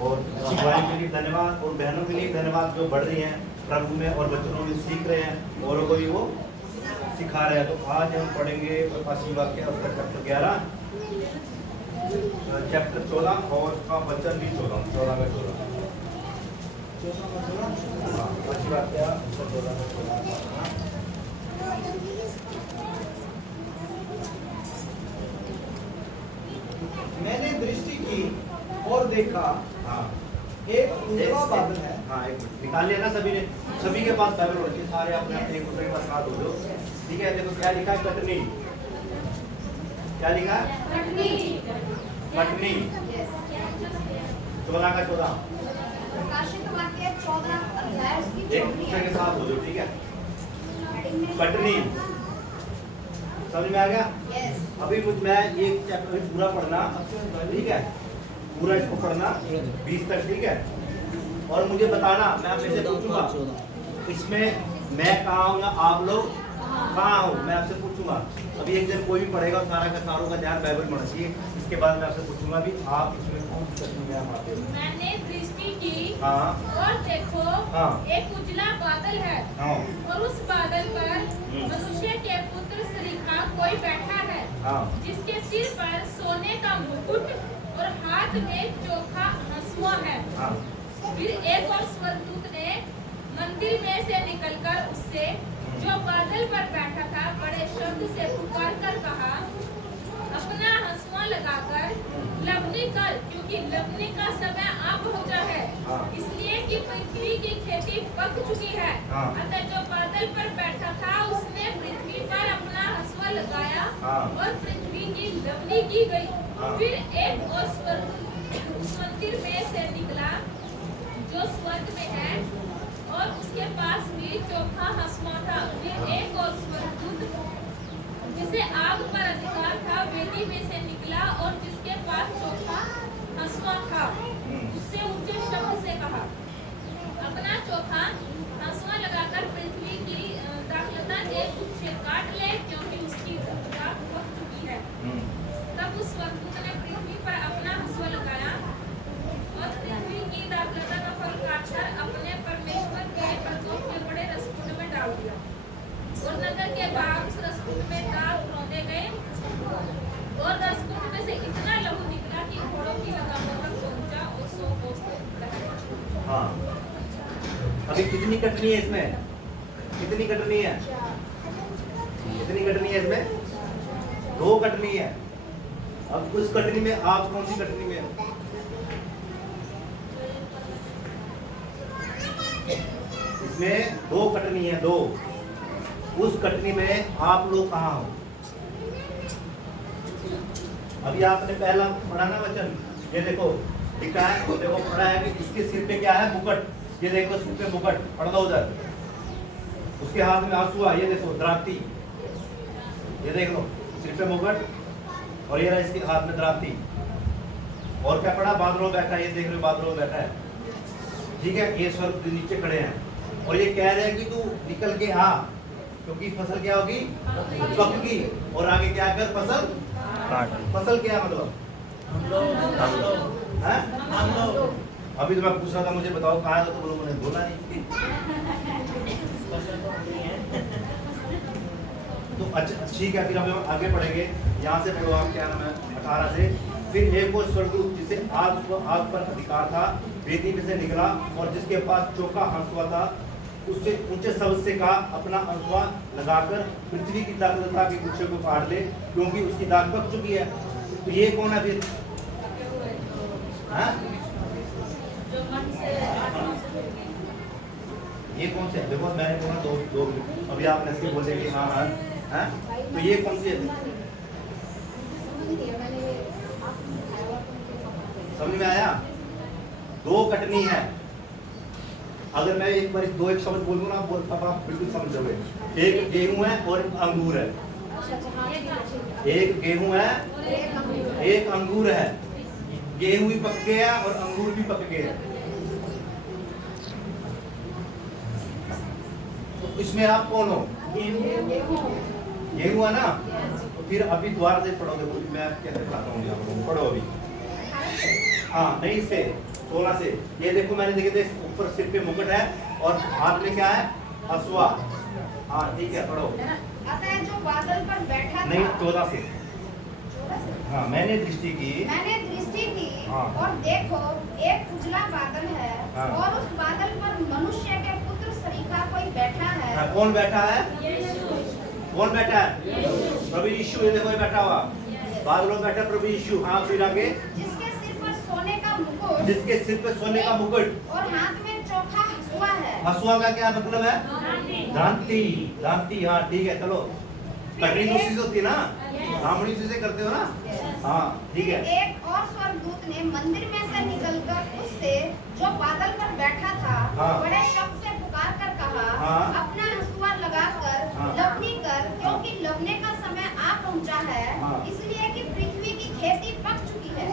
और भाई के लिए धन्यवाद और बहनों के लिए धन्यवाद जो बढ़ रही हैं प्रभु में और बच्चों में सीख रहे हैं औरों को भी वो सिखा रहे हैं। तो आज हम पढ़ेंगे प्रकाशित वाक्य उसका चैप्टर 11 चैप्टर 14 और उसका वचन भी 14 का 14 प्रकाशित वाक्य उसका 14 का 14। मैंने दृष्टि की और देखा हाँ एक उजला बादल है। हाँ एक मिनट निकाल लिया ना सभी ने, सभी के पास बाइबल होनी चाहिए, सारे अपने अपने एक दूसरे के पास हाथ हो जाओ। ठीक है, देखो क्या लिखा है, कटनी। क्या लिखा है, कटनी 14 का 14। प्रकाशित वाक्य 14 अध्याय उसकी एक दूसरे के साथ हो जाओ। ठीक है, कटनी समझ में आ गया। यस अभी मुझ मैं ये चैप्टर पूरा पढ़ना, ठीक है, पूरा इसको पढ़ना 20 तक। ठीक है, और मुझे बताना, मैं आपसे से पूछूंगा इसमें मैं कहाँ हूँ या आप लोग कहाँ हो, मैं आपसे पूछूंगा। अभी एक दिन कोई भी पढ़ेगा सारा का सारों का ध्यान बाइबल में होना चाहिए। इसके बाद मैं आपसे पूछूंगा भी आप इसमें कौन सी कटनी में आप आते हो। मैंने दृष्टि की हाँ और देखो हाँ एक उजला बादल है हाँ और उस बादल पर मनुष्य के पुत्र सरीखा कोई बैठा है, हाँ जिसके सिर पर सोने का मुकुट और हाथ में चोखा हंसुआ है। हाँ फिर एक और स्वर्गदूत ने मंदिर में से निकलकर उससे जो बादल पर बैठा था बड़े शब्द से पुकार कर कहा, अपना हंसुआ लगाकर लवनी कर, क्योंकि लवनी का समय आ पहुंचा है, हाँ। इसलिए कि पृथ्वी की खेती पक चुकी है। हाँ। अतः जो बादल पर बैठा था उसने पृथ्वी पर अपना हंसुआ लगाया हाँ। और पृथ्वी की लवनी की गई। हाँ। फिर एक और स्वर्गदूत मंदिर में से निकला जो स्वर्ग में है और उसके पास भी चोखा हंसुआ था। फिर एक और स्वर्गदूत जिसे आग पर अधिकार था वेदी में से निकला और जिसके पास चोखा हंसुआ था, उससे ऊंचे शब्द से कहा, अपना चोखा हंसुआ लगाकर पृथ्वी की दाखलता एक गुच्छे काट ले, क्योंकि उसकी दाख पक चुकी है। तब उस स्वर्गदूत ने पृथ्वी पर अपना हंसुआ लगाया और पृथ्वी की दाखलता का फल काटकर अपने परमेश्वर के प्रकोप के बड़े रसकुंड में डाल दिया। और नगर के बाहर उस रसकुंड में दाग रौंदे गए और रसकुंड में से इतना लहू निकला कि घोड़ों की लगामों तक पहुंचा और 100 कोस तक बह। हाँ। अभी कितनी कटनी है इसमें, कितनी कटनी है, कितनी कटनी है इसमें, 2 कटनी है। अब उस कटनी में आप कौन सी कटनी में हो, इसमें 2 कटनी है, 2। उस कटनी में आप लोग कहाँ हो। अभी आपने पहला पढ़ा ना वचन, ये देखो लिखा है, तो देखो पढ़ा है कि इसके सिर पे क्या है, मुकुट। ये देखो सिर पे मुकुट, पढ़ दो उधर। उसके हाथ में हंसुआ, ये देखो द्राती, ये देख लो सिर पे मुकुट और ये रहा इसके हाथ में द्राती। और क्या पढ़ा, बादलों बैठा है, ये देख रहे हो बादलों बैठा है। ठीक है, ये स्वर्ग नीचे खड़े हैं और ये कह रहे हैं कि तू निकल के आ, क्योंकि फसल क्या होगी, पकेगी। और आगे क्या कर, फसल फसल क्या मतलब, हैं? अभी तो मैं पूछ रहा था, मुझे बताओ कहाँ है, तो बोलो मैंने बोला नहीं। तो अच्छा ठीक है, फिर हम आगे पढ़ेंगे। यहाँ से पढ़ो आप, क्या नाम है, 18 से। फिर एक और स्वर्गदूत जिसे आग पर अधिकार था वेदी में से निकला और जिसके पास चोखा हंसुआ था, उससे ऊंचे शब्द से कहा, अपना हंसुआ लगाकर पृथ्वी की दाखलता के गुच्छे को काट ले, क्योंकि उसकी दाग पक चुकी है। तो ये कौन है फिर, हाँ? ये कौन से, देखो मैंने बोला 2 अभी आप नस्के बोले कि हाँ हाँ हाँ, तो ये कौन सी है, समझ में आया। 2 कटनी है। अगर मैं एक बार 2 एक शब्द बोल दूं ना, तब आप बिल्कुल समझ जाओगे। एक गेहूं है और अंगूर है, एक गेहूं है, एक अंगूर है। गेहूं भी पक गया और अंगूर भी पक गया। तो इसमें आप कौन हो, गेहूं है ना। तो फिर अभी दोबारा से पढ़ोगे, मैं कैसे पढ़ाता हूँ, पढ़ो अभी। हाँ नहीं से 16 से ये देखो मैंने देखे थे ऊपर सिर पे मुकुट है और हाथ में क्या है हसुआ। हाँ ठीक है पढ़ो। अतः जो बादल पर बैठा नहीं था 14 से। 14 से। हाँ मैंने दृष्टि की मैंने दृष्टि की हाँ। और देखो एक उजला बादल है हाँ। और उस बादल पर मनुष्य के पुत्र सरीखा कोई बैठा है। हाँ, कौन बैठा है? यीशु कौन बैठा है? प्रभु यीशु। ये देखो ये बैठा हुआ बादलों में बैठा प्रभु यीशु। हाँ फिर आगे जिसके सिर पर सोने का मुकुट जिसके सिर पे सोने का मुकुट और हाथ में चोखा हसुआ है। हसुआ का क्या मतलब है? दांती। दांती हाँ ठीक है चलो। कटरी दूसरी से होती है ना, ब्राह्मणी से करते हो ना। हाँ ठीक फिर है। एक और स्वर्गदूत ने मंदिर में से निकलकर उससे जो बादल पर बैठा था हाँ। बड़े शब्द से पुकार कर कहा हाँ। अपना हसुआ लगाकर हाँ। लवनी कर क्योंकि लवने का समय आ पहुंचा है हाँ। इसलिए कि पृथ्वी की खेती पक चुकी है।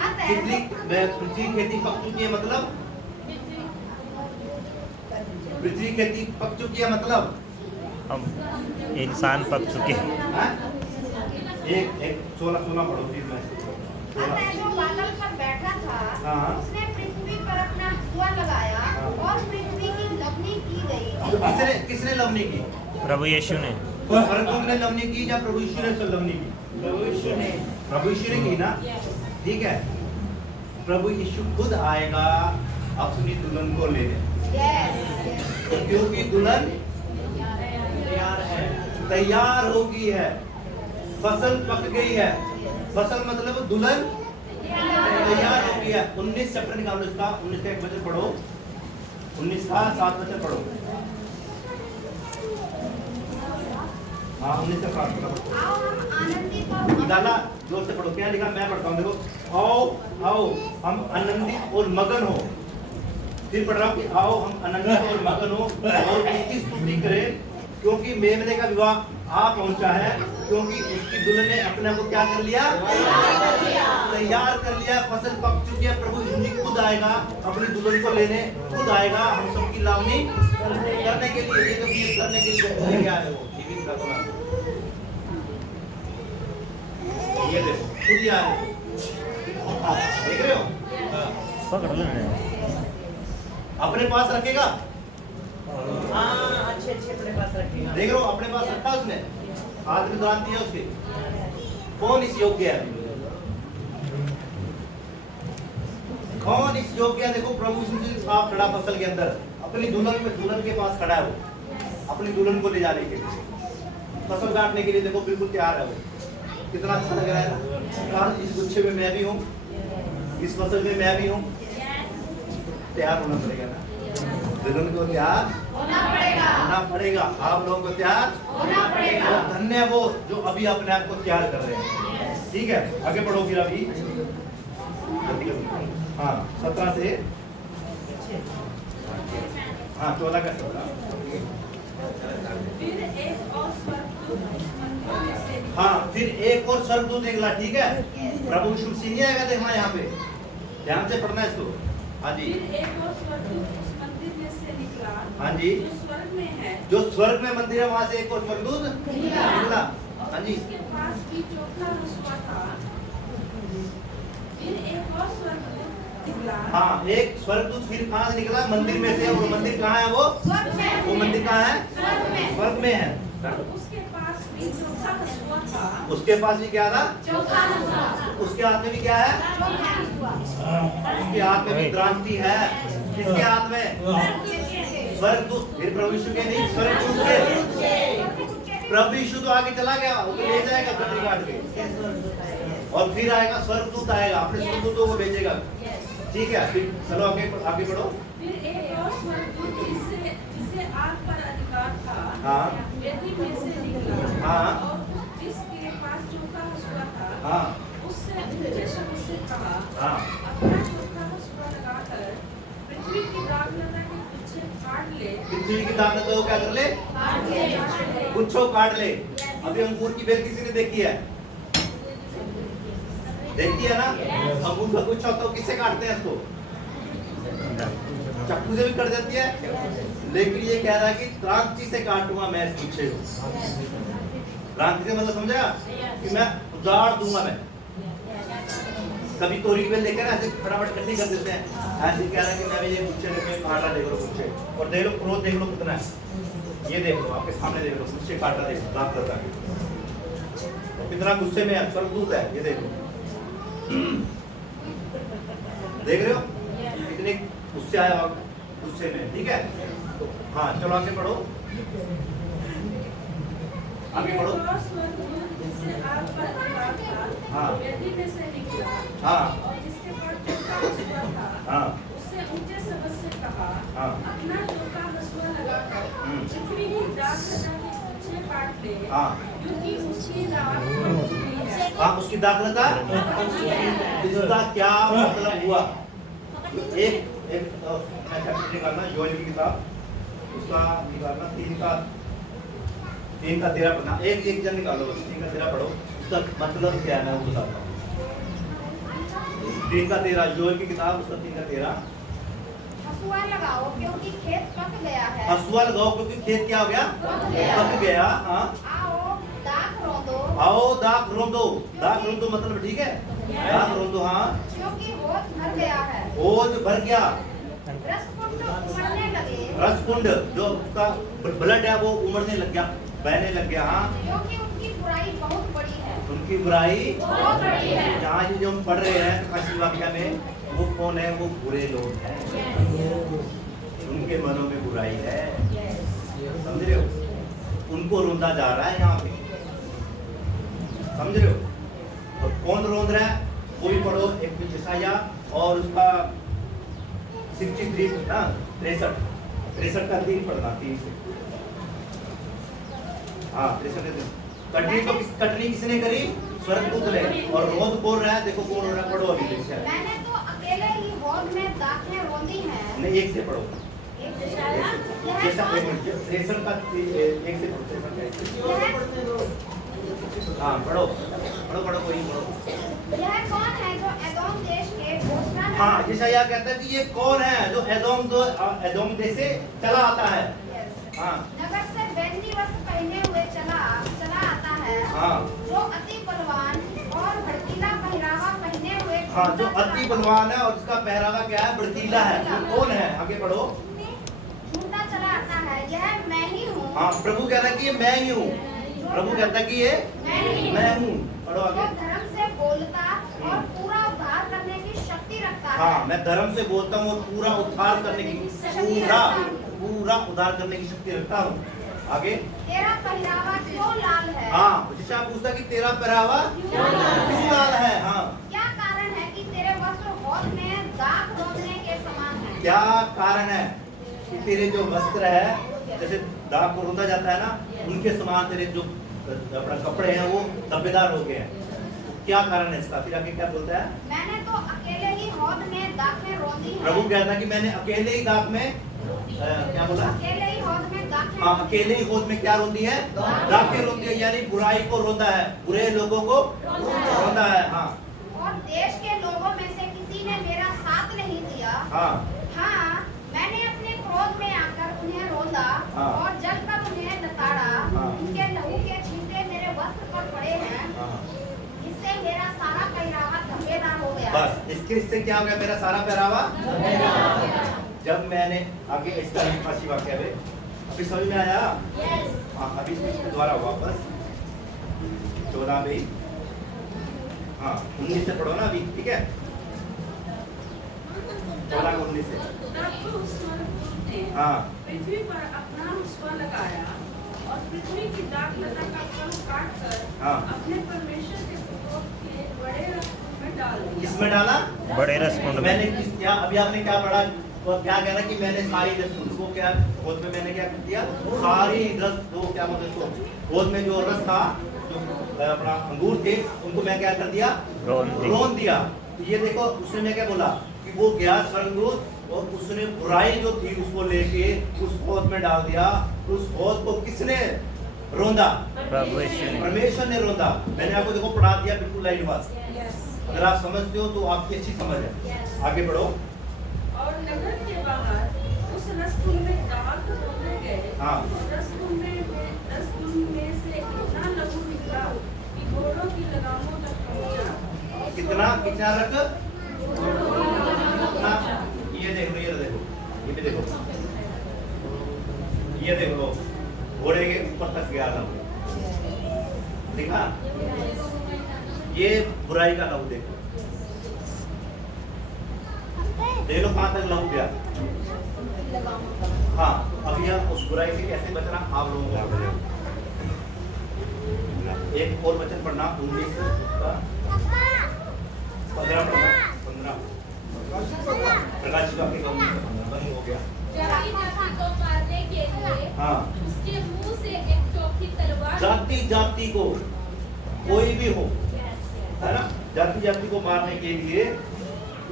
अतः कितनी पृथ्वी खेती पक चुकी है मतलब? पृथ्वी खेती पक चुकी है मतलब हम इंसान पक चुके हैं। हाँ? एक 16 पढ़ो प्लीज मैं। अतः जो बादल पर बैठा था हाँ। उसने पृथ्वी पर अपना हसुआ लगाया हाँ। और पृथ्वी की लवनी की गई। किसने लवनी की? प्रभु यीशु ने। स्वर्गदूत ने लवनी की या प्रभु यीशु ने लवनी की? प्रभु यीशु ने की ना। ठीक है प्रभु यीशु खुद आएगा अपनी दुल्हन को लेने Yes. क्योंकि दुल्हन तैयार हो गई है। फसल पक गई है। फसल मतलब दुल्हन तैयार हो गई है। 19 चैप्टर निकालो इसका। 19 का 1 वचन पढ़ो। 19 का 7 वचन पढ़ो। हाँ 19 का 7 पढ़ो। आओ हम आनंदित और निकाला जोर से पढ़ो। क्या लिखा मैं पढ़ता हूँ देखो। आओ आओ हम आनंदित और मगन हो। फिर पढ़ रहा हूँ कि आओ हम आनंदित और मगन हो और उसकी स्तुति करें क्योंकि मेमने का विवाह आ पहुंचा है। क्योंकि उसकी दुल्हन ने अपने आप को क्या कर लिया? तैयार कर लिया। फसल पक चुकी है। प्रभु यीशु खुद आएगा अपनी दुल्हन को लेने। खुद आएगा हम सबकी लावनी करने के लिए। ये तो ये करने के लिए लेके आए वो। ये भी दिखा दो मैं। ये देखो खुद ही आ रहे देख रहे हो? पकड़ लो ना। अपने पास रखेगा। हाँ अच्छे अपने पास रखेगा। देख रहे हो अपने पास रखा उसने। हाथ में दांत दिया उसके। कौन इस योग्य है? कौन इस योग्य है? देखो प्रभु यीशु मसीह साफ खड़ा फसल के अंदर अपनी दुल्हन के पास खड़ा है वो अपनी दुल्हन को ले जाने के लिए। फसल काटने के लिए देखो बिल्कुल तैयार है वो। कितना अच्छा लग रहा है ना। इस गुच्छे में मैं भी हूँ, इस फसल में मैं भी हूँ। तैयार होना पड़ेगा ना। दुल्हन को तैयार होना पड़ेगा। आप लोगों को तैयार होना पड़ेगा। और धन्य है वो जो अभी अपने आप को तैयार कर रहे हैं। ठीक है आगे बढ़ो फिर अभी। हाँ 17 से हाँ 14 का 17। फिर एक और स्वर्गदूत मंदिर में से निकला। हाँ फिर एक और स्वर्गदूत निकला। ठीक है प्रभु यीशु मसीह नहीं आएगा देखना यहाँ पे। ध्यान से पढ़ना है इसको। हाँ जी फिर एक और स्वर्गदूत उस मंदिर में से निकला। हाँ जी। जो स्वर्ग में है। जो स्वर्ग में मंदिर है वहां से एक और स्वर्गदूत निकला। हाँ जी उसके पास भी चोखा हसुआ था। फिर एक और स्वर्गदूत निकला। हाँ एक स्वर्गदूत फिर कहाँ से निकला? मंदिर में से। वो मंदिर कहाँ है? वो मंदिर कहाँ है? स्वर्ग में है। उसके पास भी चोखा हसुआ था। उसके पास भी क्या था? चोखा हसुआ। उसके हाथ में भी क्या है? चोखा हसुआ। उसके हाथ में भी क्रांति है। किसके हाथ में? स्वर्गदूत। फिर प्रभु यीशु के नहीं स्वर्गदूत के। प्रभु यीशु तो आगे चला गया वो तो ले जाएगा कटरी काट के और फिर आएगा स्वर्गदूत आएगा अपने स्वर्गदूतों को भेजेगा। ठीक है फिर चलो आगे बढ़ो। फिर एक और स्वर्गदूत जिसे आग पर अधिकार था। हाँ वेदी में से निकला। हाँ। और जिसके पास चोखा हसुआ था। हाँ उससे ऊंचे शब्द से कहा। हाँ अपना चोखा हसुआ लगाकर पृथ्वी की दाखलता के गुच्छे काट ले। पृथ्वी की दाखलता को क्या कर ले? गुच्छों काट ले। अभी अंगूर की बेल किसी ने देखी है? देखती है ना। अंगूर का गुच्छा होता है किससे काटते हैं इसको? चाकू से भी कट जाती है। लेकिन ये कह रहा है कि क्रांति से काटूंगा मैं इस गुच्छे को। क्रांति से मतलब समझा कि मैं उजाड़ दूंगा मैं। कभी तो रिक्वेल लेकर ऐसे फटाफट कट्टी कर देते हैं, ऐसे कह रहा है कि मैं भी ये गुच्छे में काट रहा, देख लो गुच्छे, और देख लो क्रोध देख लो कितना है, ये देख लो आपके सामने देख लो गुच्छे काट रहा, देख दांत करता है, और कितना गुस्से में है, स्वर्गदूत है, ये देख लो, देख रहे हो कितने गुस्से आया आप गुस्से में, ठीक है। तो हाँ चलो आगे बढ़ो, आगे बढ़ो। जिससे आग का प्रभाव था, हाँ। वेदी में से निकला, हाँ। और जिसके पर चोखा हँसुआ था, हाँ। उससे ऊंचे शब्द से कहा, हाँ। अपना चोखा हँसुआ लगाकर पृथ्वी की दाग लता के गुच्छे काट ले, हाँ। क्योंकि उसकी दाग पहुंच गई है। हाँ उसकी दाखलता, इसका क्या मतलब हुआ? एक मैं चैप्टर निकालना, योएल की किताब, उसका निकालना 3 का 13 पढ़ना, एक जन निकालो बस, 3 का 13 पढ़ो, उसका मतलब क्या है मैं वो बताता हूँ। 3 का 13 योएल की किताब, उसका 3 का 13। हसुआ लगाओ क्योंकि खेत पक गया है। हसुआ लगाओ क्योंकि खेत क्या हो गया? पक गया। हाँ आओ दाख रोंदो, आओ दाख रोंदो, दाख रोंदो मतलब ठीक है, दाख रोंदो। हाँ क्योंकि होश भर गया है। होश भर गया, रसकुंड उमड़ने लगे, रसकुंड जो उसका ब्लड है वो उमड़ने लग गया, बहने लग गया। हाँ क्योंकि उनकी बुराई बहुत बड़ी है। उनकी बुराई बहुत बड़ी है। यहाँ जो हम पढ़ रहे हैं प्रकाशित वाक्य में, वो कौन है? वो बुरे लोग हैं, उनके मनों में बुराई है, समझ रहे हो? उनको रोंदा जा रहा है यहाँ पे, समझ रहे हो? और कौन रोंद रहा है? वो भी पढ़ो, एक यशाया और उसका 63 ना 63 का 3 पढ़ना, 3 से। हाँ 63 कटनी किसने करी? स्वर्गदूत ने। और रोंद बोल रहा है, देखो कौन हो रहा है, पढ़ो अभी देखिए। मैंने तो अकेले ही हौद में दाखें रोंदी हैं। नहीं एक से पढ़ो, एक जैसा 63 का 1 से पढ़ो। हाँ पढ़ो पढ़ो पढ़ो, कोई पढ़ो। यह कौन है जो एदोम देश के बोस्रा में? हाँ यशायाह कहता है कि ये कौन है जो एदोम देश से चला आता है। Yes. हाँ नगर से बैंगनी वस्त्र पहने हुए चला आता है। हाँ जो अति बलवान और भड़कीला पहरावा पहने हुए हाँ जो अति बलवान है और उसका पहरावा क्या है? भड़कीला है। वो कौन है? आगे बढ़ो। झूठा चला आता है, यह मैं ही हूँ। हाँ प्रभु कहता है कि ये मैं ही हूँ, प्रभु कहता है कि ये मैं हूँ। पढ़ो जो आगे। धर्म से बोलता और पूरा उद्धार करने की शक्ति रखता है। हाँ मैं धर्म से बोलता हूँ और पूरा उद्धार करने की पूरा उद्धार करने की शक्ति रखता हूँ। आगे। तेरा पहरावा क्यों लाल है? हाँ जिससे आप पूछता कि तेरा पहरावा क्यों लाल है? हाँ क्या कारण है कि तेरे वस्त्र हौद में दाग रोंदने के समान है? क्या कारण है कि तेरे जो वस्त्र है जैसे दाग को रोंदा जाता है ना, उनके समान तेरे जो अपना कपड़े हैं वो धब्बेदार हो गए हैं। तो क्या कारण है इसका? फिर आगे क्या बोलता है? मैंने तो अकेले ही हौद में दाखें रोंदी हैं। प्रभु कहता है कि मैंने अकेले ही दाग में क्या बोला? अकेले ही हौद में दाखें हाँ अकेले ही गोद में क्या रोंदी है? दाखें रोंदी है, यानी बुराई को रोंदा है, बुरे लोगों को रोंदा है। हाँ और देश के लोगों में से किसी ने मेरा साथ नहीं दिया। हाँ हाँ मैंने अपने क्रोध में आकर उन्हें रोंदा हाँ। और जलकर उन्हें लताड़ा। हाँ। उनके लहू के छींटे मेरे वस्त्र पर पड़े हैं। हाँ इससे मेरा सारा पहरावा धब्बेदार हो गया। बस इससे क्या हो गया? मेरा सारा पहरावा। जब मैंने आगे इसका निकासी वाक्य है, अभी समझ में आया? हाँ अभी दोबारा वापस 14 में, हाँ 19 से पढ़ो ना अभी, ठीक है? 14 को 19 से। तब उस स्वर्गदूत ने हाँ पृथ्वी पर अपना हँसुआ लगाया और पृथ्वी की दाग लता का फल काट कर हाँ। अपने परमेश्वर के क्रोध के बड़े रथ में डाल दिया। किसमें डाला? बड़े रसकुंड में। मैंने क्या अभी आपने क्या पढ़ा? तो क्या कह रहा कि मैंने सारी रस उनको क्या गोद में मैंने क्या कर दिया? सारी रस जो क्या बोलते हैं उसको, गोद में जो रस था, जो अपना अंगूर थे, उनको मैं क्या कर दिया? रोन दिया। तो ये देखो उसने मैं क्या बोला कि वो गया स्वर्गदूत और उसने बुराई जो थी उसको लेके उस गोद में डाल दिया। उस गोद को किसने रोंदा? प्रभु यीशु ने। परमेश्वर ने रोंदा। मैंने आपको देखो पढ़ा दिया बिल्कुल लाइन बात। Yes. अगर आप समझते हो तो आपकी अच्छी समझ है। आगे बढ़ो। और नगर के बाहर उस रसकुंड में दाग रोंदे गए। हाँ। रसकुंड में से इतना लहू निकला कि घोड़ों की लगामों तक पहुंचा और कितना कितना रख कितना, ये देखो ये देखो, ये भी देखो, ये देखो घोड़े के ऊपर तक गया लहू, देखा ये बुराई का लहू देखो, देख लो कहाँ तक लहू गया। हाँ अब यह उस बुराई से कैसे बचना आप लोगों को, एक और वचन पढ़ना 19 का 15 प्रकाशित वाक्य का 19 हो गया। जाति जाति को मारने के लिए हाँ उसके मुंह से एक चौकी तलवार, जाति जाति को कोई भी हो, है ना, जाति जाति को मारने के लिए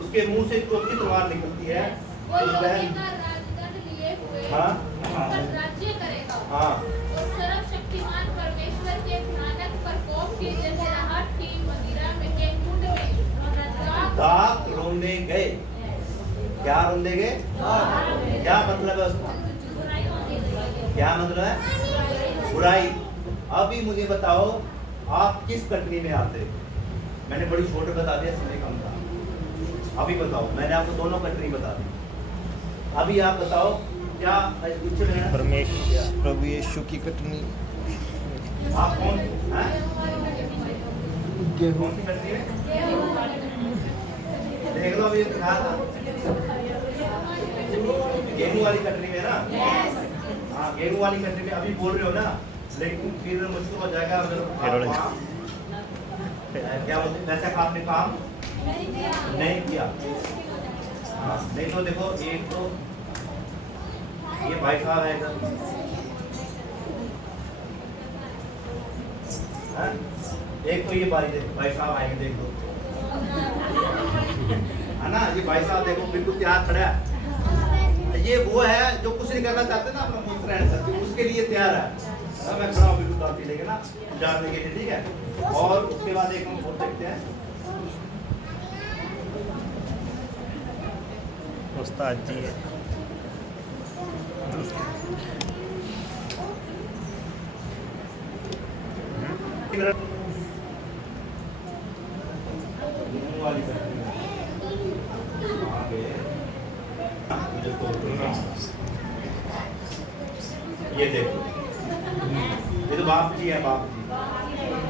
उसके मुंह से चौकी तलवार निकलती है। वो लोहे का राजदंड लिए हुए हाँ पर राज्य करेगा। हाँ वो सर्वशक्तिमान परमेश्वर के भयानक प्रकोप की जलजलाहट की मदिरा में के कुंड में दाख रोंदे गए। क्या रोंदे गए? क्या मतलब है उसका? बुराई होने लगी। क्या मतलब है? बुराई। अभी मुझे बताओ आप किस कंट्री में आते हो? मैंने बड़ी छोटे बता दिया, समय कम था। अभी बताओ, मैंने आपको दोनों कंट्री बता दी। अभी आप बताओ क्या पीछे में परमेश्वर प्रभु यीशु की कटनी आप कौन हैं? कौन सी कंट्री में? देख लो अभी कहा था गेहूं वाली कंट्री में ना। हाँ गेहूं वाली कंट्री में अभी बोल रहे हो ना, लेकिन फिर मुश्किल हो जाएगा अगर आप क्या बोलते वैसा का आपने काम नहीं किया। हाँ नहीं तो देखो एक तो ये भाई साहब है इधर, हाँ? एक तो ये भाई साहब आएंगे देख लो, है ना, ये भाई साहब देखो बिल्कुल तैयार खड़ा है। ये वो है जो कुछ नहीं करना चाहते ना अपना खुश रहना चाहते, उसके लिए तैयार है। मैं खड़ा हूँ बिल्कुल दांती लेके ना जानने के लिए, ठीक है। और उसके बाद एक हम बोल सकते हैं उस्ताद जी है। वाली कंट्री में आगे मुझे तो ये देखो, ये तो बाप जी है, बाप जी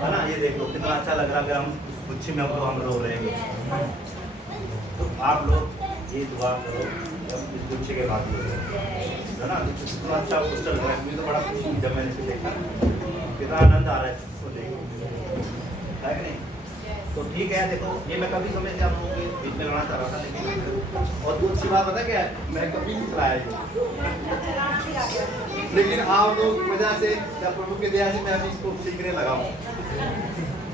है ना। ये देखो कितना अच्छा लग रहा है। अगर हम गुच्छे में हम रो रहे हैं तो आप लोग ये दुआ करो जब इस गुच्छे के बाद है ना, कितना अच्छा कुछ लग रहा है। मुझे तो बड़ा खुशी हुई जब मैंने इसे देखा, कितना आनंद आ रहा है इसको देख है कि नहीं। तो ठीक है, देखो ये मैं कभी समय से आप लोगों के बीच में लाना चाह रहा था, लेकिन और दूसरी बात पता क्या है, मैं कभी नहीं चलाया ये, लेकिन आप लोग की वजह से या प्रभु की दया से मैं अभी इसको सीखने लगा हूँ।